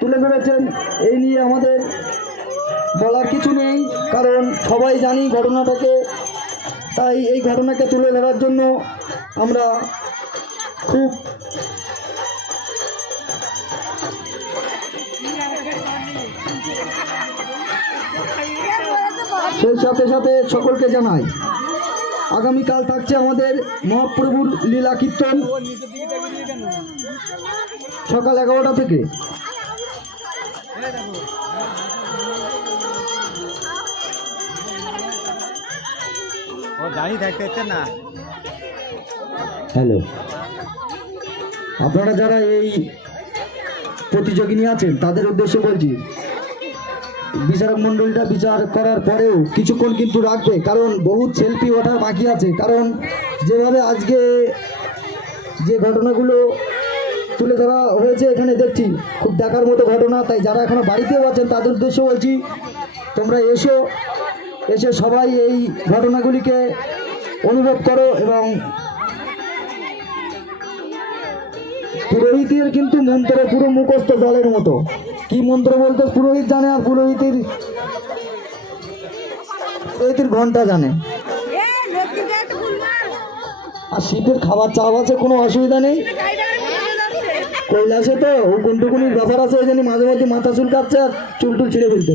তুলে ধরেছেন, এই নিয়ে আমাদের বলার কিছু নেই, কারণ সবাই জানি ঘটনাটাকে। তাই এই ঘটনাকে তুলে ধরার জন্য আমরা খুব সেই সাথে সাথে সকলকে জানাই, আগামীকাল থাকছে আমাদের মহাপ্রভুর লীলা কীর্তন। সকাল এগারোটা থেকে। হ্যালো আপনারা যারা এই প্রতিযোগিনী আছেন, তাদের উদ্দেশ্যে বলছি, বিচারক মণ্ডলীটা বিচার করার পরেও কিছুক্ষণ কিন্তু রাখবে, কারণ বহু সেলফি ওঠার বাকি আছে। কারণ যেভাবে আজকে যে ঘটনাগুলো তুলে ধরা হয়েছে এখানে দেখছি, খুব দেখার মতো ঘটনা। তাই যারা এখনও বাড়িতেও আছেন, তাদের উদ্দেশ্যে বলছি, তোমরা এসো এসে সবাই এই ঘটনাগুলিকে অনুভব করো এবং পুরোহিতের কিন্তু মন্ত্র পুরো মুখস্থ জলের মতো। কি মন্ত্র বলতে পুরোহিত জানে আর পুরোহিতের পুরোহিতের ঘণ্টা জানে। আর শীতের খাবার চাপ আছে, কোনো অসুবিধা নেই। কৈলাসে তো হুকুনটুকুনির ব্যাপার আছে, ওই জন্য মাঝে মধ্যে মাথা চুল কাটছে আর চুল টুল ছিঁড়ে ফেলতে